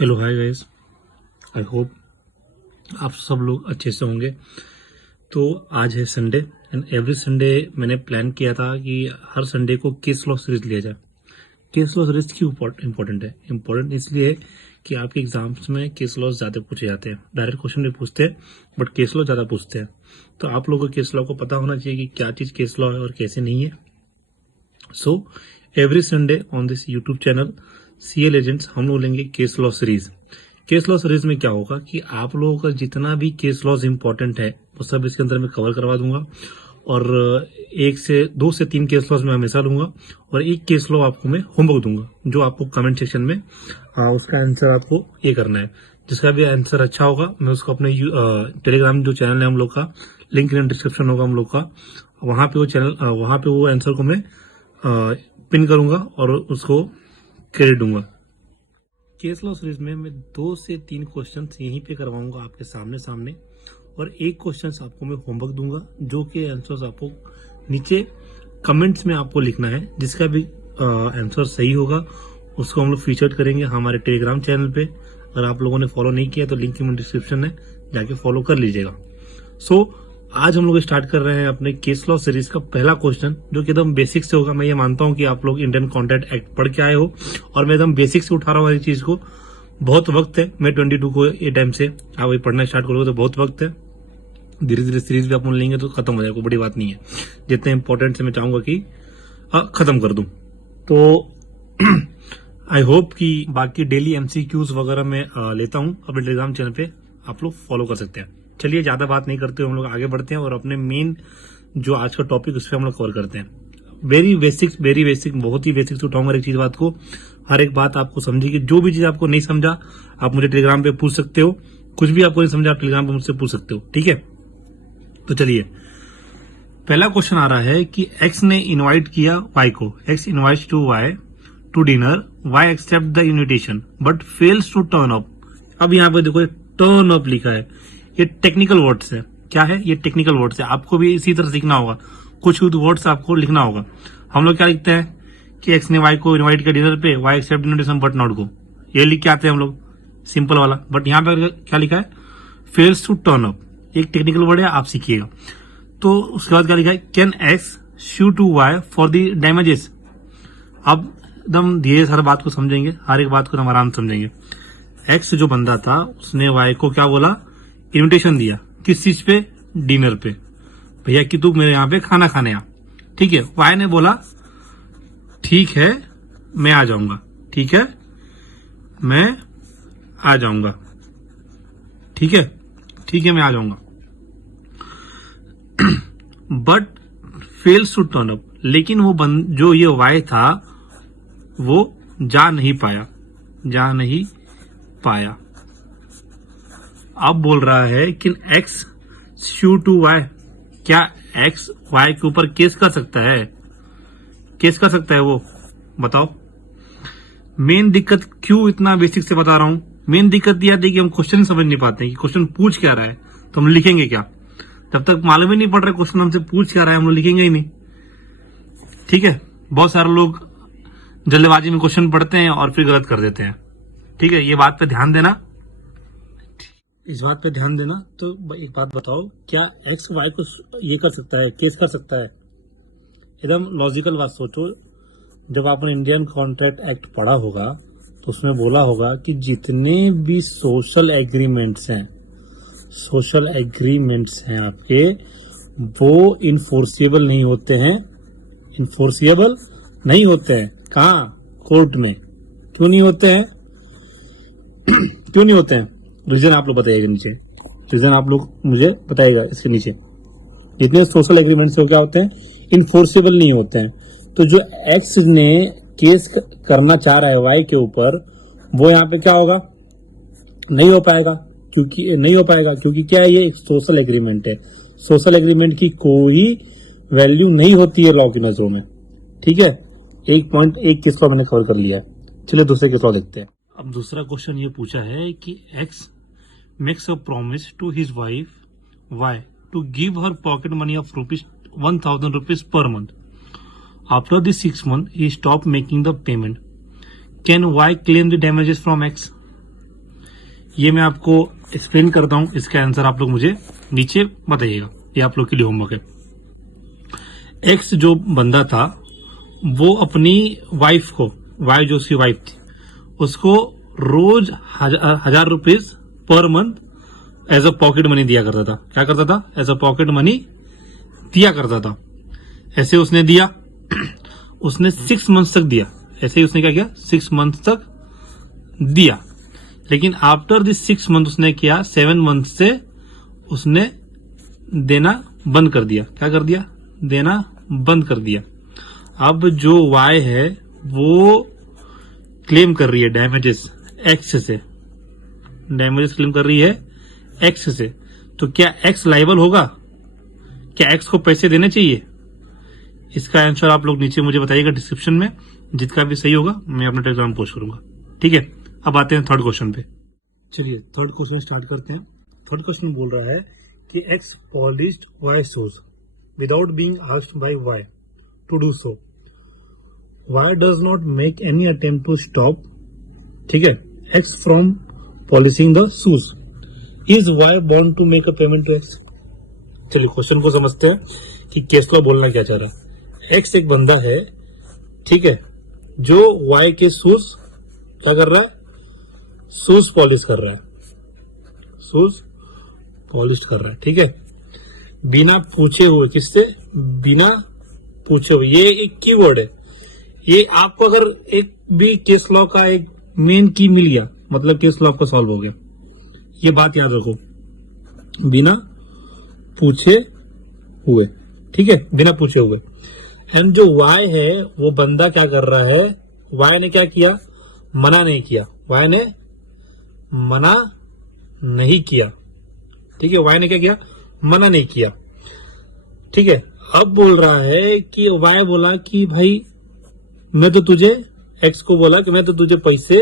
Hello hi guys, I hope आप सब लोग अच्छे से होंगे। तो आज है संडे एंड एवरी संडे मैंने प्लान किया था कि हर संडे को केस लॉ सीरीज लिया जाए। केस लॉ सीरीज क्यों इम्पोर्टेंट है? इम्पोर्टेंट इसलिए है कि आपके एग्जाम्स में केस लॉ ज़्यादा पूछे जाते हैं। डायरेक्ट क्वेश्चन भी पूछते हैं बट केस लॉ ज़्यादा पूछते हैं। तो आप लोगों को केस लॉ को पता होना चाहिए कि क्या चीज़ केस लॉ है और कैसे नहीं है। So every Sunday on this YouTube channel CL agents हम लोग लेंगे case law series. Case law series में क्या होगा कि आप लोगों का जितना भी केस लॉज इंपॉर्टेंट है वो सब इसके अंदर मैं कवर करवा दूंगा। और 2 से 3 केस लॉज मैं हमेशा लूंगा और एक केस लॉ आपको मैं होमवर्क दूंगा जो आपको कमेंट सेक्शन में उसका आंसर आपको ये करना है। जिसका भी आंसर अच्छा होगा मैं उसको अपने टेलीग्राम जो चैनल है हम लोग का, लिंक इन डिस्क्रिप्शन होगा हम लोग का, वहां पे वो आंसर को मैं पिन करूंगा और उसको क्रेडिट दूंगा। केस लॉ सीरीज में मैं 2 से 3 क्वेश्चन यहीं पे करवाऊंगा आपके सामने और एक क्वेश्चन आपको मैं होमवर्क दूंगा जो कि आंसर्स आपको नीचे कमेंट्स में आपको लिखना है। जिसका भी आंसर सही होगा उसको हम लोग फीचर्ड करेंगे हमारे टेलीग्राम चैनल पे। अगर आप लोगों ने फॉलो नहीं किया तो लिंक में डिस्क्रिप्शन है, जाके फॉलो कर लीजिएगा। सो आज हम लोग स्टार्ट कर रहे हैं अपने केस लॉ सीरीज का पहला क्वेश्चन जो कि एकदम बेसिक से होगा। मैं ये मानता हूं कि आप लोग इंडियन कॉन्ट्रैक्ट एक्ट पढ़ के आए हो और मैं एकदम बेसिक से उठा रहा हूँ इस चीज को। बहुत वक्त है, मैं 22 को ये टाइम से आप वही पढ़ना स्टार्ट करोगे तो बहुत वक्त है। धीरे धीरे सीरीज भी अपन लेंगे तो खत्म हो जाएगा, कोई बड़ी बात नहीं है। जितने इंपॉर्टेंट से मैं चाहूंगा कि खत्म कर दूं। तो आई होप कि बाकी डेली एमसीक्यूज वगैरह मैं लेता हूं अपने टेलीग्राम चैनल पे, आप लोग फॉलो कर सकते हैं। चलिए ज्यादा बात नहीं करते हुए हम लोग आगे बढ़ते हैं और अपने मेन जो आज का टॉपिक उस पर हम लोग कवर करते हैं। वेरी बेसिक बहुत ही बेसिक से उठाऊंगा एक चीज बात को, हर एक बात आपको समझेगी। जो भी चीज आपको नहीं समझा आप मुझे टेलीग्राम पे पूछ सकते हो, कुछ भी आपको नहीं समझा आप टेलीग्राम पे मुझसे पूछ सकते हो, ठीक है। तो चलिए पहला क्वेश्चन आ रहा है कि एक्स ने इनवाइट किया वाई को, X invites to Y to dinner, Y accept the invitation but fails to turn up. अब यहाँ पे देखो टर्न अप लिखा है, ये टेक्निकल वर्ड्स है। क्या है ये? टेक्निकल वर्ड्स है। आपको भी इसी तरह सीखना होगा, कुछ वर्ड्स आपको लिखना होगा। हम लोग क्या लिखते हैं कि एक्स ने वाई को इनवाइट किया डिनर पे, Y accept invitation but not go, ये लिख के आते हैं हम लोग सिंपल वाला। बट यहाँ पे क्या लिखा है? फेल्स टू टर्न अप, एक टेक्निकल वर्ड है, आप सीखिएगा। तो उसके बाद क्या लिखा है? Can X sue to Y for the damages. अब एकदम धीरे से हर बात को समझेंगे, हर एक बात को हम आराम समझेंगे। एक्स जो बंदा था उसने वाई को क्या बोला? इन्विटेशन दिया, किस चीज पे? डिनर पे। भैया कि तू मेरे यहाँ पे खाना खाने आ, ठीक है। वाई ने बोला ठीक है मैं आ जाऊंगा, ठीक है मैं आ जाऊंगा, ठीक है मैं आ जाऊंगा। But fails to turn up, लेकिन वो जो ये वाई था वो जा नहीं पाया। अब बोल रहा है कि एक्स शू टू वाई, क्या एक्स वाई के ऊपर केस कर सकता है? केस कर सकता है वो? बताओ। मेन दिक्कत क्यों इतना बेसिक से बता रहा हूं, मेन दिक्कत यह आती है कि हम क्वेश्चन समझ नहीं पाते कि क्वेश्चन पूछ क्या रहा है, तो हम लिखेंगे क्या? जब तक मालूम ही नहीं पड़ रहा क्वेश्चन हमसे पूछ क्या रहा है हम लोग लिखेंगे ही नहीं, ठीक है। बहुत सारे लोग जल्दबाजी में क्वेश्चन पढ़ते हैं और फिर गलत कर देते हैं, ठीक है। ये बात पे ध्यान देना, इस बात पे ध्यान देना। तो एक बात बताओ, क्या एक्स वाई को ये कर सकता है, केस कर सकता है? एकदम लॉजिकल बात सोचो। जब आपने इंडियन कॉन्ट्रैक्ट एक्ट पढ़ा होगा तो उसमें बोला होगा कि जितने भी सोशल एग्रीमेंट्स हैं आपके, वो इन्फोर्सिबल नहीं होते हैं। कहाँ? कोर्ट में। क्यों नहीं होते हैं? रीजन आप लोग बताइएगा नीचे, रीजन आप लोग मुझे बताइएगा इसके नीचे। जितने सोशल एग्रीमेंट्स हो क्या होते हैं? इन्फोर्सेबल नहीं होते हैं। तो जो एक्स ने केस करना चाह रहा है वाई के ऊपर, वो यहाँ पे क्या होगा? नहीं हो पाएगा क्योंकि क्या है? ये एक सोशल एग्रीमेंट है। सोशल एग्रीमेंट की कोई वैल्यू नहीं होती है लॉ की नजरों में, ठीक है। एक केस लॉ मैंने कवर कर लिया है। चलिए दूसरे केस लॉ देखते हैं। अब दूसरा क्वेश्चन ये पूछा है कि X makes a promise to his wife Y to give her pocket money of ₹1000 per month. After the 6 months, he stopped making the payment. Can Y claim the damages from X? ये मैं आपको explain करता हूं, इसका answer आप लोग मुझे नीचे बताइएगा, ये आप लोग के लिए होमवर्क है। एक्स जो बंदा था वो अपनी वाइफ को, वाइफ जो उसकी वाइफ थी, उसको रोज 1000 rupees per month as a pocket money दिया करता था। क्या करता था? एज अ पॉकेट मनी दिया करता था। ऐसे उसने दिया उसने 6 मंथ्स तक दिया। ऐसे ही उसने क्या किया? 6 मंथ्स तक दिया। लेकिन आफ्टर दिस 6 मंथ उसने किया, 7 मंथ से उसने देना बंद कर दिया। क्या कर दिया? देना बंद कर दिया। अब जो वाई है वो क्लेम कर रही है डैमेजेस एक्स से, डैमेजेस क्लेम कर रही है एक्स से। तो क्या एक्स लायबल होगा? क्या एक्स को पैसे देने चाहिए? इसका आंसर आप लोग नीचे मुझे बताइएगा डिस्क्रिप्शन में। जितना भी सही होगा मैं अपना टेलीग्राम पोस्ट करूंगा। ठीक है, अब आते हैं थर्ड क्वेश्चन पे। चलिए थर्ड क्वेश्चन स्टार्ट करते हैं। थर्ड क्वेश्चन बोल रहा है कि X polished Y shoes without being asked by Y to do so. Y does not make any attempt to stop, ठीक है, X from polishing the shoes. Is Y bound to make a payment to X? चलिए question को समझते हैं कि case law बोलना क्या चाह रहा है। एक्स एक बंदा है, ठीक है, जो वाई के शूज क्या कर रहा है? शूज पॉलिश कर रहा है, शूज पॉलिश कर रहा है, ठीक है, बिना पूछे हुए। किससे? बिना पूछे हुए। ये एक कीवर्ड है। ये आपको अगर एक भी केस लॉ का एक मेन की मिल गया, मतलब केस लॉ आपका सॉल्व हो गया। ये बात याद रखो, बिना पूछे हुए, ठीक है, बिना पूछे हुए। एंड जो वाई है वो बंदा क्या कर रहा है? वाई ने क्या किया? मना नहीं किया। वाई ने मना नहीं किया, ठीक है, वाई ने क्या किया? मना नहीं किया, ठीक है। अब बोल रहा है कि वाई बोला कि भाई मैं तो तुझे, एक्स को बोला कि मैं तो तुझे पैसे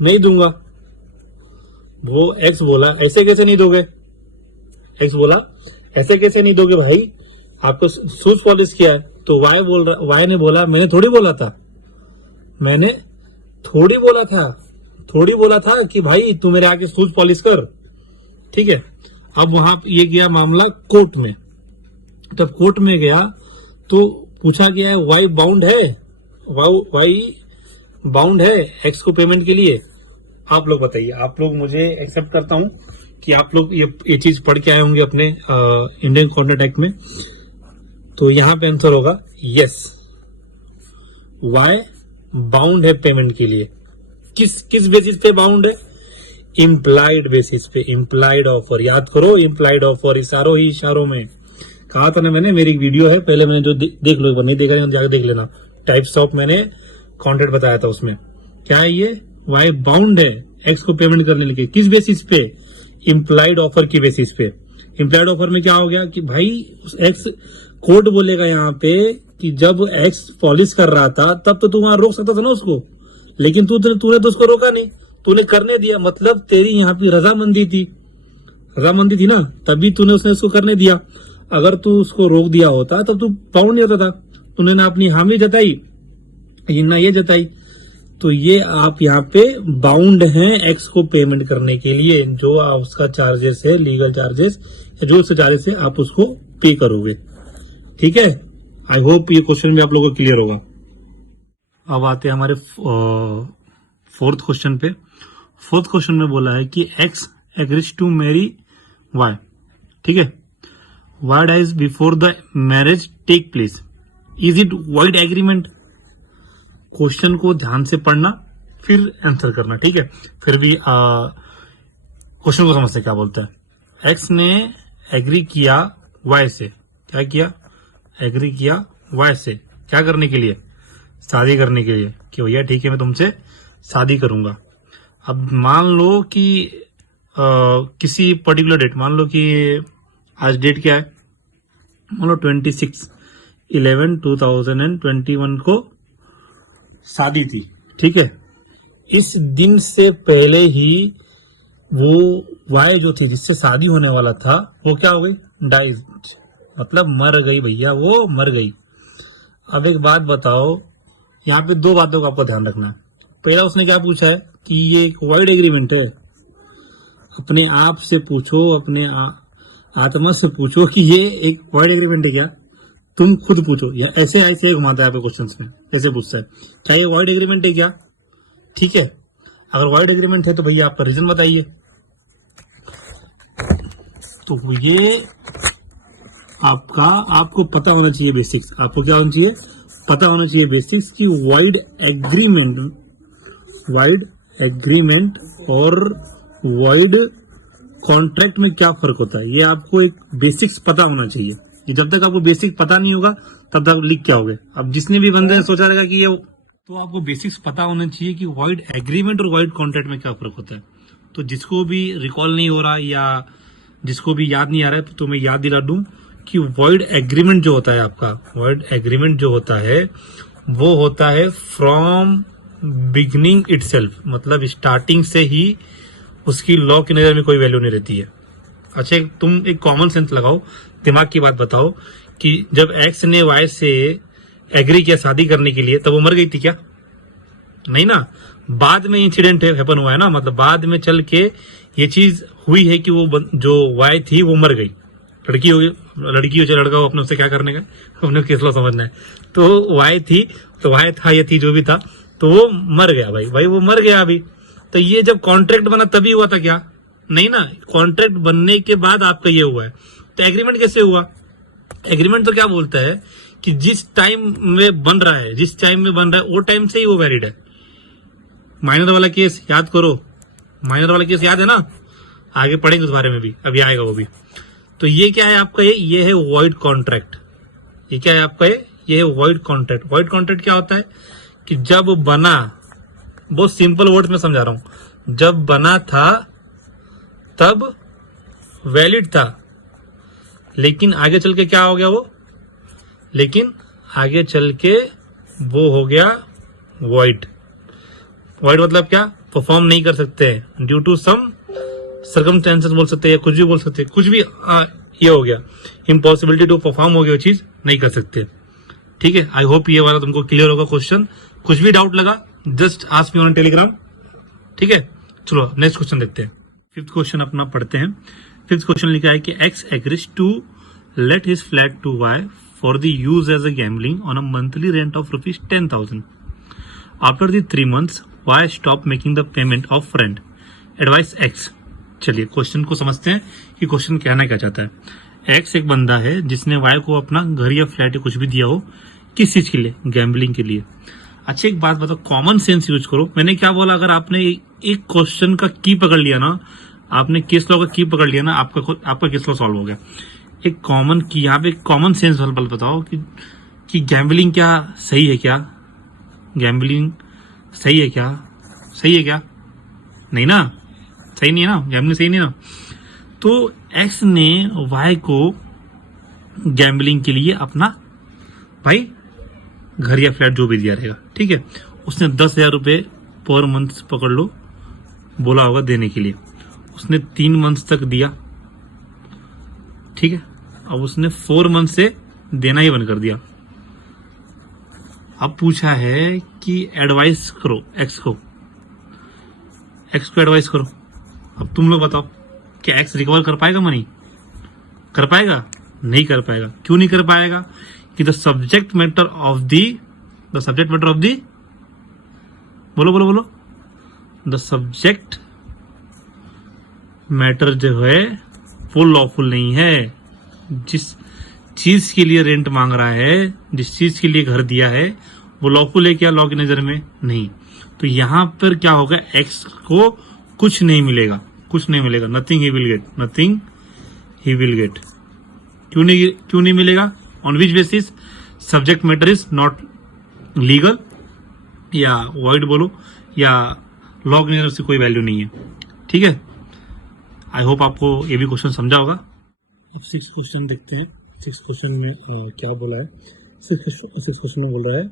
नहीं दूंगा। वो एक्स बोला ऐसे कैसे नहीं दोगे? एक्स बोला ऐसे कैसे नहीं दोगे भाई, आपको शूज पॉलिश किया है। तो वाई बोल रहा, वाई ने बोला मैंने थोड़ी बोला था, मैंने थोड़ी बोला था कि भाई तू मेरे आके शूज पॉलिश कर, ठीक है। अब वहां ये गया मामला कोर्ट में। तब कोर्ट में गया तो पूछा गया है वाई बाउंड है, वाई बाउंड है एक्स को पेमेंट के लिए? आप लोग बताइए। आप लोग, मुझे एक्सेप्ट करता हूं कि आप लोग ये चीज पढ़ के आए होंगे अपने इंडियन कॉन्ट्रैक्ट एक्ट में। तो यहां पे आंसर होगा यस, वाई बाउंड है पेमेंट के लिए। किस बेसिस पे बाउंड है? इम्प्लाइड बेसिस पे। इम्प्लाइड ऑफर, याद करो, इम्प्लाइड ऑफर, इशारों ही इशारों में। कहा था ना मैंने, मेरी एक वीडियो है पहले, मैंने जो देख लो, नहीं देखा जाकर देख लेना। टाइप्स ऑफ मैंने कॉन्ट्रैक्ट बताया था, उसमें क्या है ये? वाई बाउंड है एक्स को पेमेंट करने के लिए। किस बेसिस पे? इम्प्लाइड ऑफर की बेसिस पे। इम्प्लाइड ऑफर में क्या हो गया कि भाई एक्स, कोर्ट बोलेगा यहाँ पे कि जब एक्स पॉलिश कर रहा था तब तो तू वहां रोक सकता था ना उसको, लेकिन तूने तो उसको रोका नहीं, तूने करने दिया। मतलब तेरी यहाँ पे रजामंदी थी ना, तभी तूने उसको करने दिया। अगर तू उसको रोक दिया होता तब तू बाउंड नहीं होता था। तूने ना अपनी हामी जताई ना ये जताई। तो ये आप यहाँ पे बाउंड हैं एक्स को पेमेंट करने के लिए, जो उसका चार्जेस है, लीगल चार्जेस या जो उससे चार्जेस है, आप उसको पे करोगे, ठीक है। आई होप ये क्वेश्चन भी आप लोगों को क्लियर होगा। अब आते हैं हमारे फोर्थ क्वेश्चन पे। फोर्थ क्वेश्चन में बोला है कि X agrees to marry Y, ठीक है। Y dies before the marriage take place, is it void agreement? Question को ध्यान से पढ़ना फिर आंसर करना, ठीक है। फिर भी क्वेश्चन को समझते क्या बोलता है। एक्स ने एग्री किया वाई से, क्या किया? एग्री किया वाई से, क्या करने के लिए? शादी करने के लिए, कि भैया ठीक है मैं तुमसे शादी करूंगा। अब मान लो कि किसी पर्टिकुलर डेट, मान लो कि आज डेट क्या है, मान लो 26/11/2021 को शादी थी, ठीक है। इस दिन से पहले ही वो वाई जो थी जिससे शादी होने वाला था वो क्या हो गई? डाइज, मतलब मर गई भैया, वो मर गई। अब एक बात बताओ, यहाँ पे दो बातों का आपको ध्यान रखना है। पहला उसने क्या पूछा है कि ये एक वॉइड एग्रीमेंट है, अपने आप से पूछो, अपने आत्मा से पूछो कि ये एक वर्ड एग्रीमेंट है क्या। तुम खुद पूछो, या ऐसे ऐसे घुमाता है आपके क्वेश्चंस में, ऐसे पूछता है क्या ये वर्ड एग्रीमेंट है क्या। ठीक है, अगर वर्ड एग्रीमेंट है तो भैया आपका रीजन बताइए। तो ये आपको पता होना चाहिए बेसिक्स। आपको क्या होना चाहिए, पता होना चाहिए बेसिक्स कि वाइड एग्रीमेंट और वाइड कॉन्ट्रैक्ट में क्या फर्क होता है। ये आपको एक बेसिक्स पता होना चाहिए। कि जब तक आपको बेसिक पता नहीं होगा तब तक लिख क्या होगे। अब जिसने भी बंदे सोचा रहेगा कि ये, तो आपको बेसिक्स पता होना चाहिए कि वाइड एग्रीमेंट और वाइड कॉन्ट्रैक्ट में क्या फर्क होता है। तो जिसको भी रिकॉल नहीं हो रहा या जिसको भी याद नहीं आ रहा है तो मैं याद दिला दूं कि वाइड एग्रीमेंट जो होता है आपका, वाइड एग्रीमेंट जो होता है वो होता है फ्रॉम बिगनिंग इटसेल्फ, मतलब स्टार्टिंग से ही उसकी लॉ की नजर में कोई वैल्यू नहीं रहती है। अच्छा, तुम एक कॉमन सेंस लगाओ, दिमाग की बात बताओ कि जब एक्स ने वाई से एग्री किया शादी करने के लिए, तब वो मर गई थी क्या? नहीं ना, बाद में इंसिडेंट हैपन हुआ है ना, मतलब बाद में चल के ये चीज हुई है कि वो जो वाई थी वो मर गई। लड़की हो चाहे लड़का हो, अपने उससे क्या करने का, अपने केस लॉ समझना है। तो वाई थी, तो वाई था या थी जो भी था, तो वो मर गया भाई वो मर गया अभी। तो ये जब कॉन्ट्रैक्ट बना तभी हुआ था क्या? नहीं ना, कॉन्ट्रैक्ट बनने के बाद आपका ये हुआ है। तो एग्रीमेंट कैसे हुआ? एग्रीमेंट तो क्या बोलता है कि जिस टाइम में बन रहा है वो टाइम से ही वो वैलिड है। माइनर वाला केस याद करो, माइनर वाला केस याद है ना, आगे पढ़ेंगे उस बारे में भी, अभी आएगा वो भी। तो ये क्या है आपका, ये है वॉइड कॉन्ट्रैक्ट। ये क्या है आपका, ये है वॉइड कॉन्ट्रैक्ट। वॉइड कॉन्ट्रैक्ट क्या होता है कि जब बना, बहुत सिंपल वर्ड्स में समझा रहा हूं, जब बना था तब वैलिड था, लेकिन आगे चल के क्या हो गया लेकिन आगे चल के वो हो गया वॉइड। वॉइड मतलब क्या? परफॉर्म नहीं कर सकते हैं ड्यू टू सम सर्कमस्टेंसेस बोल सकते हैं, या कुछ भी बोल सकते हैं, कुछ भी ये हो गया, इम्पॉसिबिलिटी टू परफॉर्म हो गया, वो चीज नहीं कर सकते। ठीक है, आई होप ये वाला तुमको क्लियर होगा क्वेश्चन। कुछ भी डाउट लगा just ask me on Telegram. ठीक है, चलो नेक्स्ट क्वेश्चन देखते हैं। फिफ्थ क्वेश्चन अपना पढ़ते हैं। फिफ्थ क्वेश्चन लिखा है कि X agrees to let his flat to Y for the use as a gambling on a monthly rent of ₹10,000। After the 3 months Y stop making the payment of rent, advise X. चलिए question को समझते हैं कि question कहना क्या चाहता है। X एक बंदा है जिसने वाई को अपना घर या फ्लैट या कुछ भी दिया हो, किस चीज के लिए? गैम्बलिंग के लिए। अच्छा एक बात बताओ, कॉमन सेंस यूज करो। मैंने क्या बोला, अगर आपने एक क्वेश्चन का की पकड़ लिया ना, आपने केस लॉ का की पकड़ लिया ना, आपका केस लॉ सॉल्व हो गया। एक कॉमन की, यहाँ पे कॉमन सेंस वाला बताओ कि गैम्बलिंग क्या सही है क्या? गैम्बलिंग सही है क्या? सही है क्या? नहीं ना, सही नहीं है ना, गैम्बलिंग सही नहीं है ना। तो एक्स ने वाई को गैम्बलिंग के लिए अपना भाई घर या फ्लैट जो भी दिया रहेगा, ठीक है, उसने 10,000 रुपए पर मंथ पकड़ लो बोला होगा देने के लिए। उसने 3 मंथ तक दिया, ठीक है, अब उसने 4 मंथ से देना ही बंद कर दिया। अब पूछा है कि एडवाइस करो एक्स को एडवाइस करो। अब तुम लोग बताओ कि एक्स रिकवर कर पाएगा मनी? कर पाएगा? नहीं कर पाएगा। क्यों नहीं कर पाएगा? कि the subject matter of the बोलो द सब्जेक्ट मैटर जो है वो लॉफुल नहीं है। जिस चीज के लिए रेंट मांग रहा है, जिस चीज के लिए घर दिया है, वो लॉफुल है क्या लॉ की नजर में? नहीं। तो यहां पर क्या होगा, एक्स को कुछ नहीं मिलेगा, नथिंग ही विल गेट। क्यों नहीं मिलेगा? On which basis? Subject matter is not legal, या वॉइड बोलो, या लॉ की नजर से कोई वैल्यू नहीं है। ठीक है, आई होप आपको ये भी क्वेश्चन समझा होगा। अब 6 क्वेश्चन देखते हैं। 6 क्वेश्चन में क्या बोला है। 6 क्वेश्चन में बोल रहा है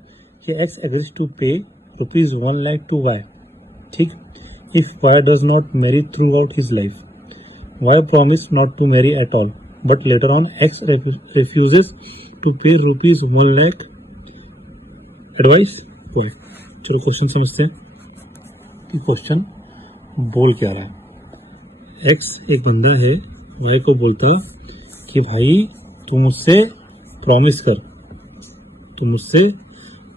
कि एक्स एग्रीज टू पे ₹1 लाख टू वाई, ठीक, if Y does not marry throughout his life, Y promise not to marry at all, but later on X refuses to pay ₹1 lakh, advice Y। चलो question समझते हैं कि question बोल क्या रहा है। एक्स एक बंदा है, वाई को बोलता कि भाई तू मुझसे प्रॉमिस कर, तू मुझसे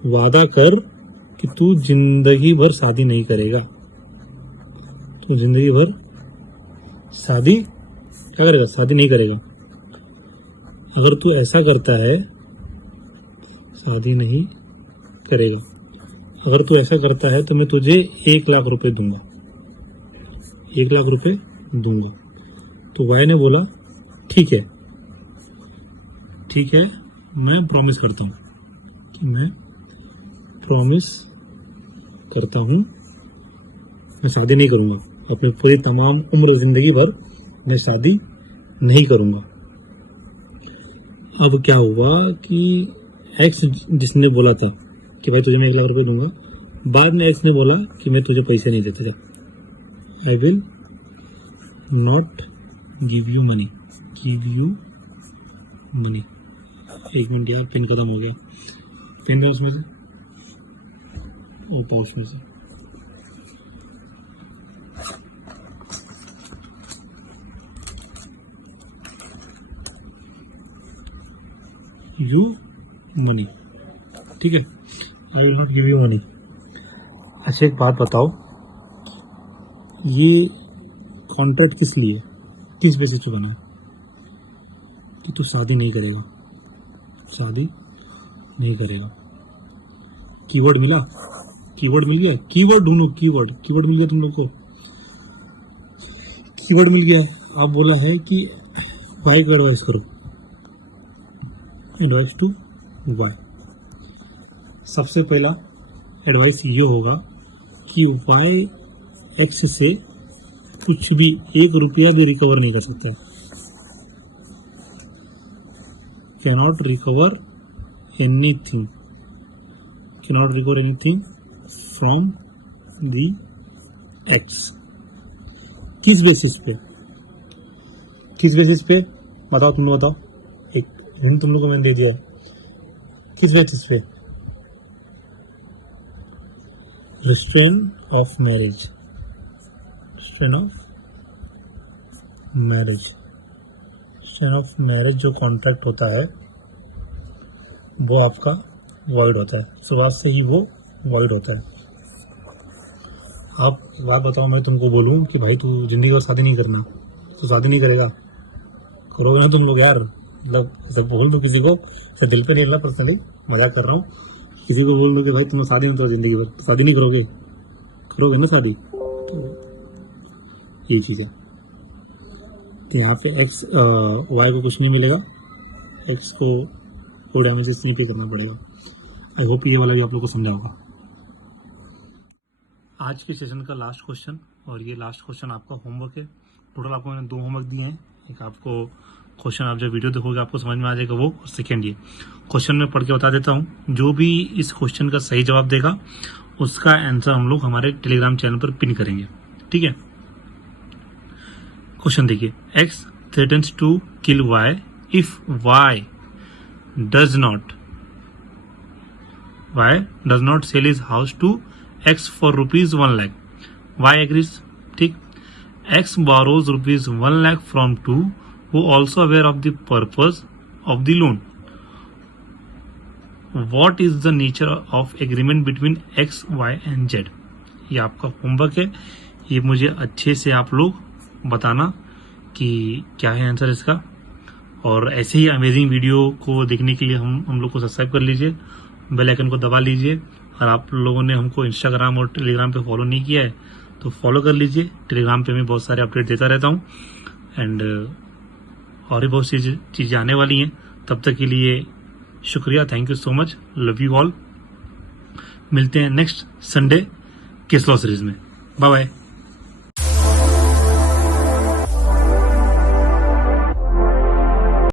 वादा कर कि तू जिंदगी भर शादी नहीं करेगा, तू जिंदगी भर शादी क्या करेगा, शादी नहीं करेगा। अगर तू ऐसा करता है, शादी नहीं करेगा, अगर तू ऐसा करता है तो मैं तुझे 1,00,000 रुपए दूंगा, 1,00,000 रुपए दूंगा। तो वाई ने बोला ठीक है, ठीक है, मैं प्रॉमिस करता हूँ कि मैं प्रॉमिस करता हूँ मैं शादी नहीं करूँगा, अपनी पूरी तमाम उम्र जिंदगी भर मैं शादी नहीं करूँगा। अब क्या हुआ कि एक्स जिसने बोला था कि भाई तुझे मैं 1,00,000 रुपए दूंगा, बाद में एक्स ने बोला कि मैं तुझे पैसे नहीं देते थे, I will not give you money, give you money. एक मिनट यार, पेन खत्म हो गया, पेन है उसमें से, और पाउच में से। यू मनी, ठीक है, I will not give you money. अच्छा एक बात बताओ, ये कॉन्ट्रैक्ट किस लिए, किस बेसिस पे बना है कि तू शादी नहीं करेगा, शादी नहीं करेगा। कीवर्ड मिला, कीवर्ड मिल गया, कीवर्ड ढूंढो, कीवर्ड, कीवर्ड मिल गया तुम लोग को, कीवर्ड मिल गया। आप बोला है कि वाई को एडवाइस करो, एडवाइस टू वाई। सबसे पहला एडवाइस ये होगा कि वाई एक्स से कुछ भी 1 रुपया भी रिकवर नहीं कर सकता, cannot recover anything, cannot recover anything from the x. किस बेसिस पे, किस बेसिस पे बताओ, तुम लोग बताओ, एक हिंट तुम लोग को मैंने दे दिया, किस बेसिस पे, restrain of marriage, restrain of marriage, restrain of marriage जो कॉन्ट्रैक्ट होता है वो आपका वॉइड होता है, शुरुआत से ही वो वॉइड होता है। आप बात बताओ, मैं तुमको बोलूँ कि भाई तू जिंदगी भर शादी नहीं करना, तो शादी नहीं करेगा, करोगे ना तुम लोग यार, मतलब सब बोल दो किसी को, सब दिल पे नहीं रहा, पर्सनली मजाक कर रहा हूँ, किसी को बोल दो कि भाई तुम शादी नहीं करो जिंदगी भर, तो शादी नहीं करोगे, करोगे ना शादी, तो यही चीज़ है। तो यहाँ पे एक्स वाई को कुछ नहीं मिलेगा, एक्स को कोई डैमेजेस नहीं पे करना पड़ेगा। आई होप ये वाला भी आप लोग को समझा होगा। आज के सेशन का लास्ट क्वेश्चन, और ये लास्ट क्वेश्चन आपका होमवर्क है। टोटल आपको मैंने 2 होमवर्क दिए हैं, एक आपको क्वेश्चन आप जब वीडियो देखोगे आपको समझ में आ जाएगा वो, और सेकेंड ये क्वेश्चन में पढ़ के बता देता हूँ। जो भी इस क्वेश्चन का सही जवाब देगा उसका आंसर हम लोग हमारे टेलीग्राम चैनल पर पिन करेंगे, ठीक है। क्वेश्चन देखिए, X threatens to kill Y if Y does not sell his house to X for ₹1,00,000, Y agrees, ठीक। X borrows ₹1,00,000 from 2 who also aware of the purpose of the loan. What is the nature of agreement between X, Y and Z? ये आपका homework है, ये मुझे अच्छे से आप लोग बताना कि क्या है आंसर इसका। और ऐसे ही अमेजिंग वीडियो को देखने के लिए हम लोग को सब्सक्राइब कर लीजिए, बेल आइकन को दबा लीजिए। और आप लोगों ने हमको इंस्टाग्राम और टेलीग्राम पे फॉलो नहीं किया है तो फॉलो कर लीजिए, टेलीग्राम पे मैं बहुत सारे अपडेट देता रहता हूँ, एंड और भी बहुत सी चीज़ें आने वाली हैं। तब तक के लिए शुक्रिया, thank you so much, love you all. मिलते हैं next Sunday case law series में, बाय बाय।